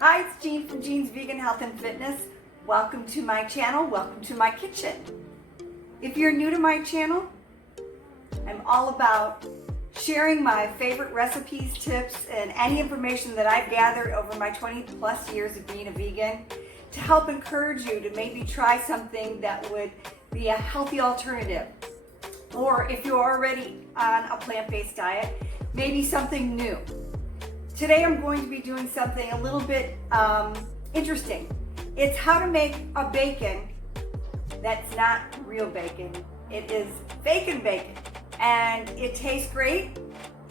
Hi, it's Jean from Jean's Vegan Health and Fitness. Welcome to my channel, welcome to my kitchen. If you're new to my channel, I'm all about sharing my favorite recipes, tips, and any information that I've gathered over my 20 plus years of being a vegan to help encourage you to maybe try something that would be a healthy alternative. Or if you're already on a plant-based diet, maybe something new. Today I'm going to be doing something a little bit interesting. It's how to make a bacon that's not real bacon. It is Fakin bacon, and it tastes great.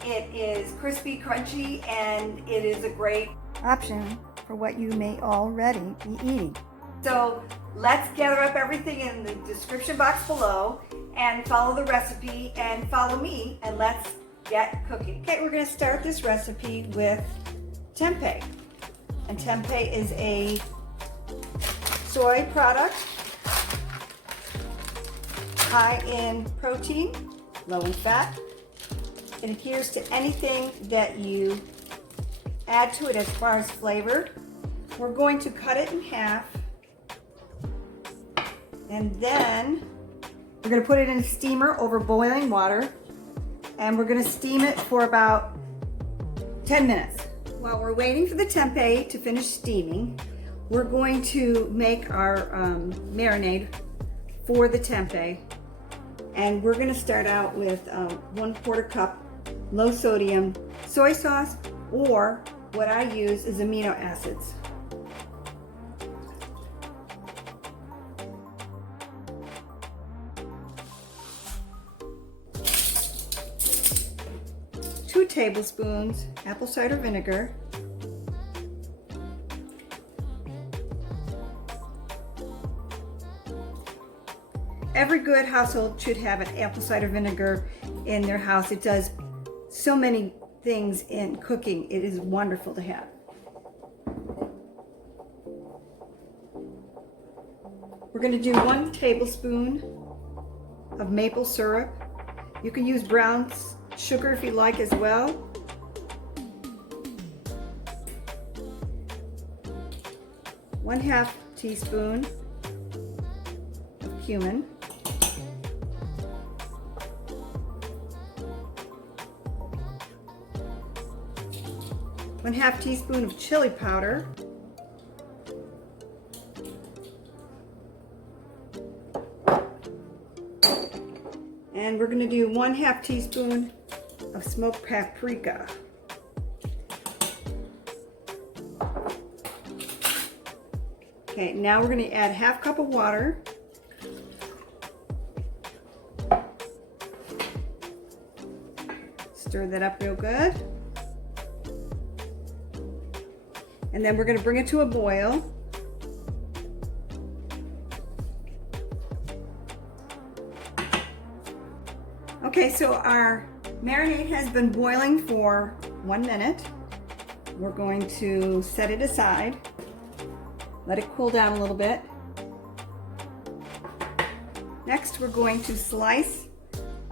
It is crispy, crunchy, and it is a great option for what you may already be eating. So let's gather up everything in the description box below and follow the recipe and follow me, and let's get cooking. Okay, we're going to start this recipe with tempeh. And tempeh is a soy product, high in protein, low in fat. It adheres to anything that you add to it as far as flavor. We're going to cut it in half, and then we're going to put it in a steamer over boiling water, and we're going to steam it for about 10 minutes. While we're waiting for the tempeh to finish steaming, we're going to make our marinade for the tempeh. And we're going to start out with 1/4 cup low sodium soy sauce, or what I use is amino acids. Two tablespoons apple cider vinegar, every good household should have an apple cider vinegar in their house. It does so many things in cooking. It is wonderful to have. We're going to do 1 tablespoon of maple syrup. You can use brown sugar if you like as well. One-half teaspoon of cumin. One-half teaspoon of chili powder. And we're going to do 1/2 teaspoon of smoked paprika. Okay, now we're going to add 1/2 cup of water. Stir that up real good. And then we're going to bring it to a boil. Okay, so our marinade has been boiling for 1 minute. We're going to set it aside, let it cool down a little bit. Next, we're going to slice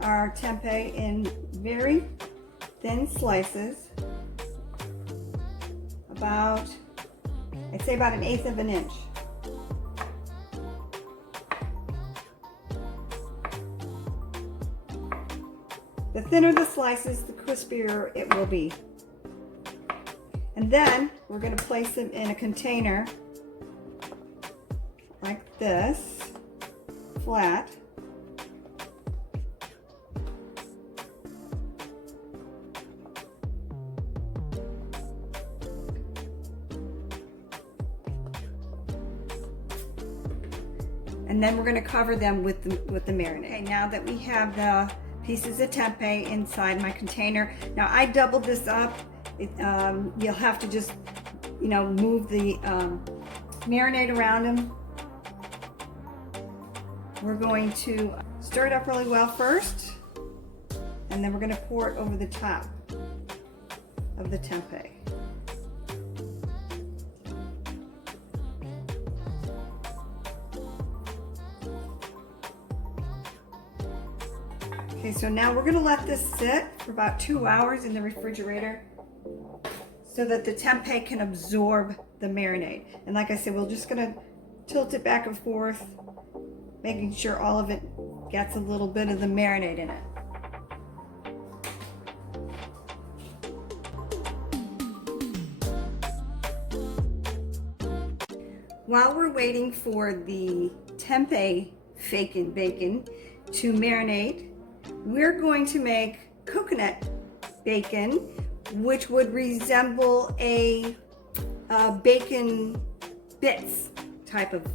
our tempeh in very thin slices, about, I'd say about 1/8 of an inch. The thinner the slices, the crispier it will be. And then we're going to place them in a container like this, flat. And then we're going to cover them with the marinade. Okay, now that we have the pieces of tempeh inside my container, now I doubled this up. You'll have to just, move the marinade around them. We're going to stir it up really well first, and then we're going to pour it over the top of the tempeh. Okay, so now we're going to let this sit for about 2 hours in the refrigerator so that the tempeh can absorb the marinade. And like I said, we're just gonna tilt it back and forth, making sure all of it gets a little bit of the marinade in it. While we're waiting for the tempeh Fakin bacon to marinate, we're going to make coconut bacon, which would resemble a bacon bits type of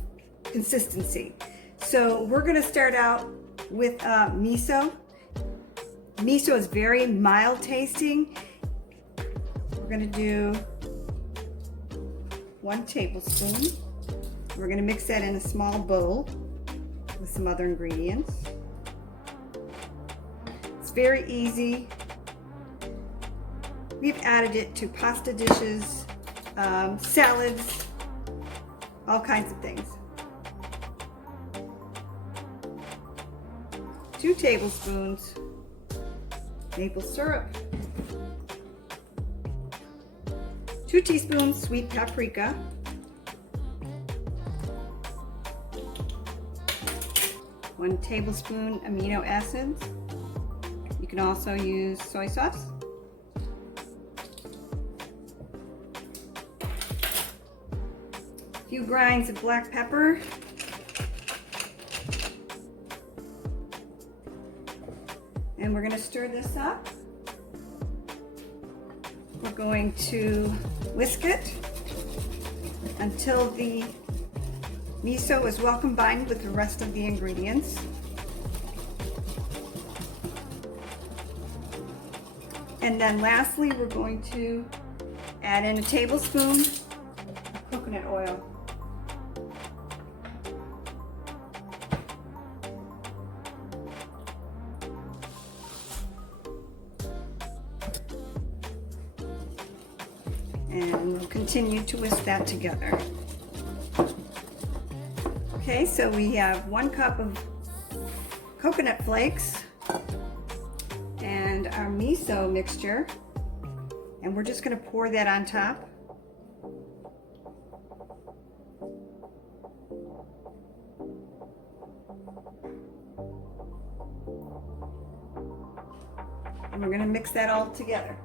consistency. So we're going to start out with miso. Miso is very mild tasting. We're going to do 1 tablespoon. We're going to mix that in a small bowl with some other ingredients. It's very easy. We've added it to pasta dishes, salads, all kinds of things. 2 tablespoons maple syrup, 2 teaspoons sweet paprika, 1 tablespoon amino acids. You can also use soy sauce. A few grinds of black pepper. And we're going to stir this up. We're going to whisk it until the miso is well combined with the rest of the ingredients. And then lastly, we're going to add in a tablespoon of coconut oil. And we'll continue to whisk that together. Okay, so we have 1 cup of coconut flakes and our miso mixture, and we're just going to pour that on top. And we're going to mix that all together.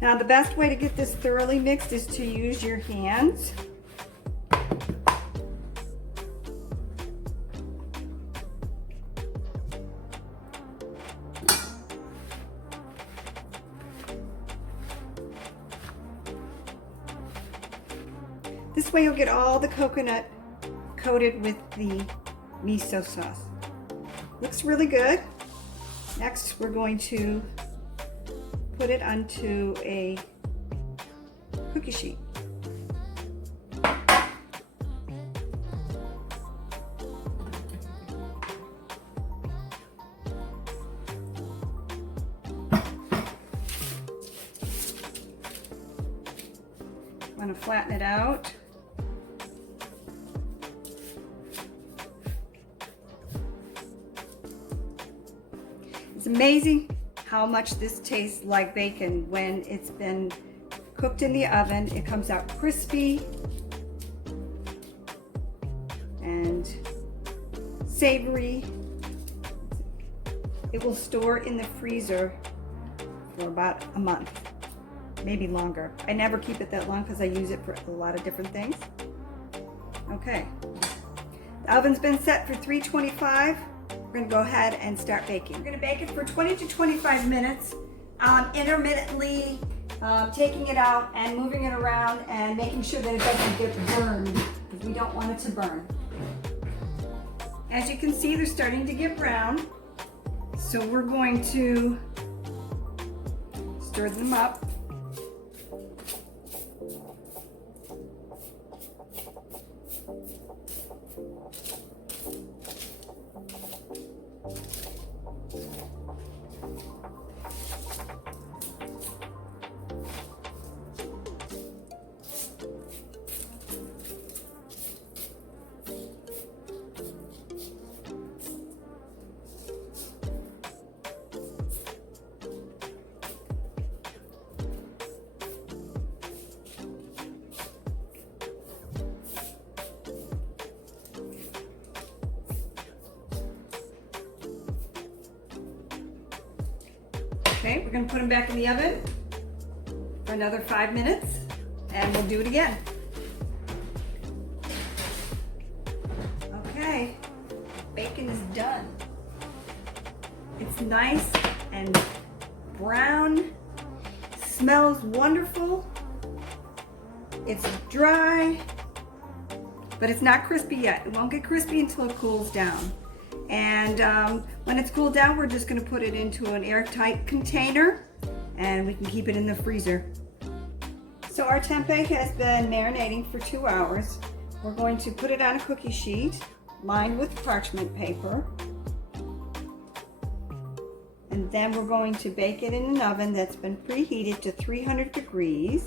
Now the best way to get this thoroughly mixed is to use your hands. This way you'll get all the coconut coated with the miso sauce. Looks really good. Next we're going to put it onto a cookie sheet. I'm going to flatten it out. It's amazing how much this tastes like bacon when it's been cooked in the oven. It comes out crispy and savory. It will store in the freezer for about a month, maybe longer. I never keep it that long because I use it for a lot of different things. Okay, the oven's been set for 325. We're going to go ahead and start baking. We're going to bake it for 20 to 25 minutes, intermittently taking it out and moving it around and making sure that it doesn't get burned, because we don't want it to burn. As you can see, they're starting to get brown, so we're going to stir them up. Okay, we're gonna put them back in the oven for another 5 minutes, and we'll do it again. Okay, bacon is done. It's nice and brown, smells wonderful. It's dry, but it's not crispy yet. It won't get crispy until it cools down. And when it's cooled down, we're just gonna put it into an airtight container and we can keep it in the freezer. So our tempeh has been marinating for 2 hours. We're going to put it on a cookie sheet lined with parchment paper. And then we're going to bake it in an oven that's been preheated to 300 degrees.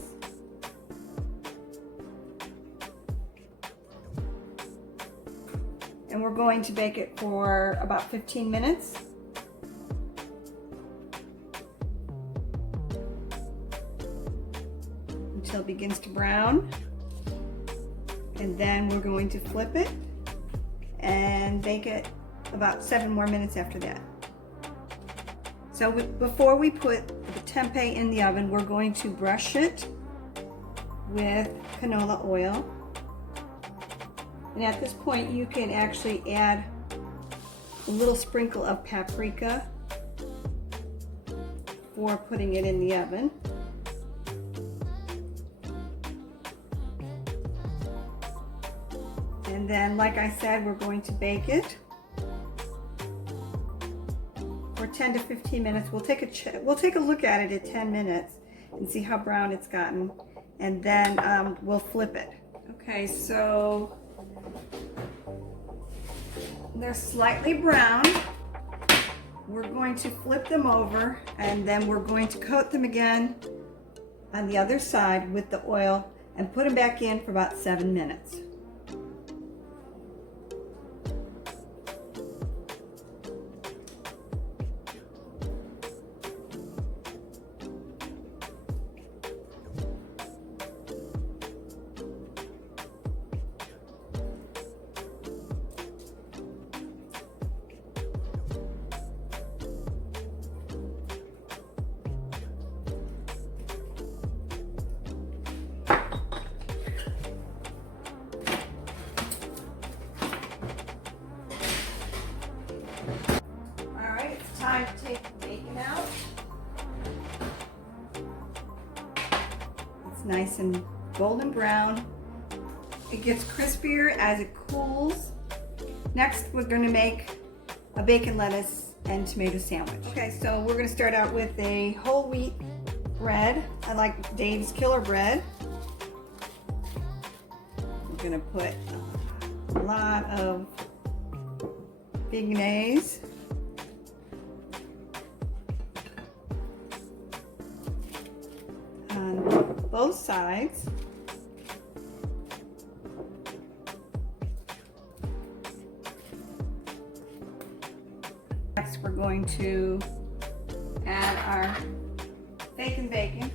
And we're going to bake it for about 15 minutes. Until it begins to brown. And then we're going to flip it and bake it about 7 more minutes after that. So before we put the tempeh in the oven, we're going to brush it with canola oil. And at this point, you can actually add a little sprinkle of paprika for putting it in the oven. And then, like I said, we're going to bake it for 10 to 15 minutes. We'll take a look at it at 10 minutes and see how brown it's gotten, and then we'll flip it. Okay, so they're slightly brown. We're going to flip them over, and then we're going to coat them again on the other side with the oil and put them back in for about 7 minutes. Time to take the bacon out. It's nice and golden brown. It gets crispier as it cools. Next, we're going to make a bacon, lettuce, and tomato sandwich. Okay, so we're going to start out with a whole wheat bread. I like Dave's Killer Bread. We're going to put a lot of beignets. On both sides. Next, we're going to add our Fakin bacon.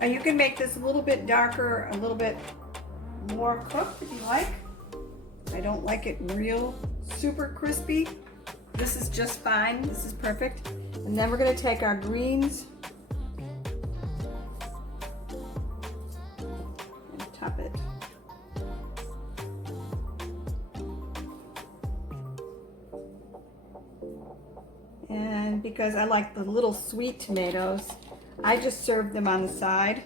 Now you can make this a little bit darker, a little bit more cooked if you like. I don't like it real super crispy. This is just fine. This is perfect. And then we're going to take our greens and top it. And because I like the little sweet tomatoes, I just serve them on the side.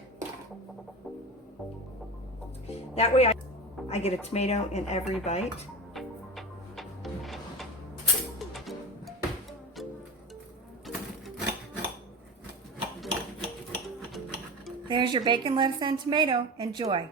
That way I get a tomato in every bite. There's your bacon, lettuce, and tomato. Enjoy.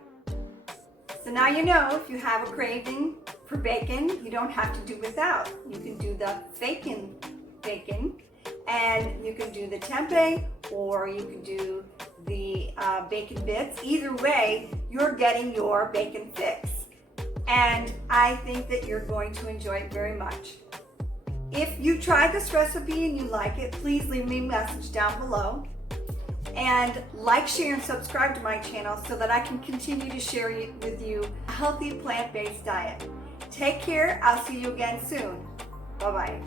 So now you know if you have a craving for bacon, you don't have to do without. You can do the Fakin bacon, and you can do the tempeh, or you can do the bacon bits. Either way, you're getting your bacon fix. And I think that you're going to enjoy it very much. If you tried this recipe and you like it, please leave me a message down below. And like, share, and subscribe to my channel so that I can continue to share with you a healthy plant-based diet. Take care. I'll see you again soon. Bye-bye.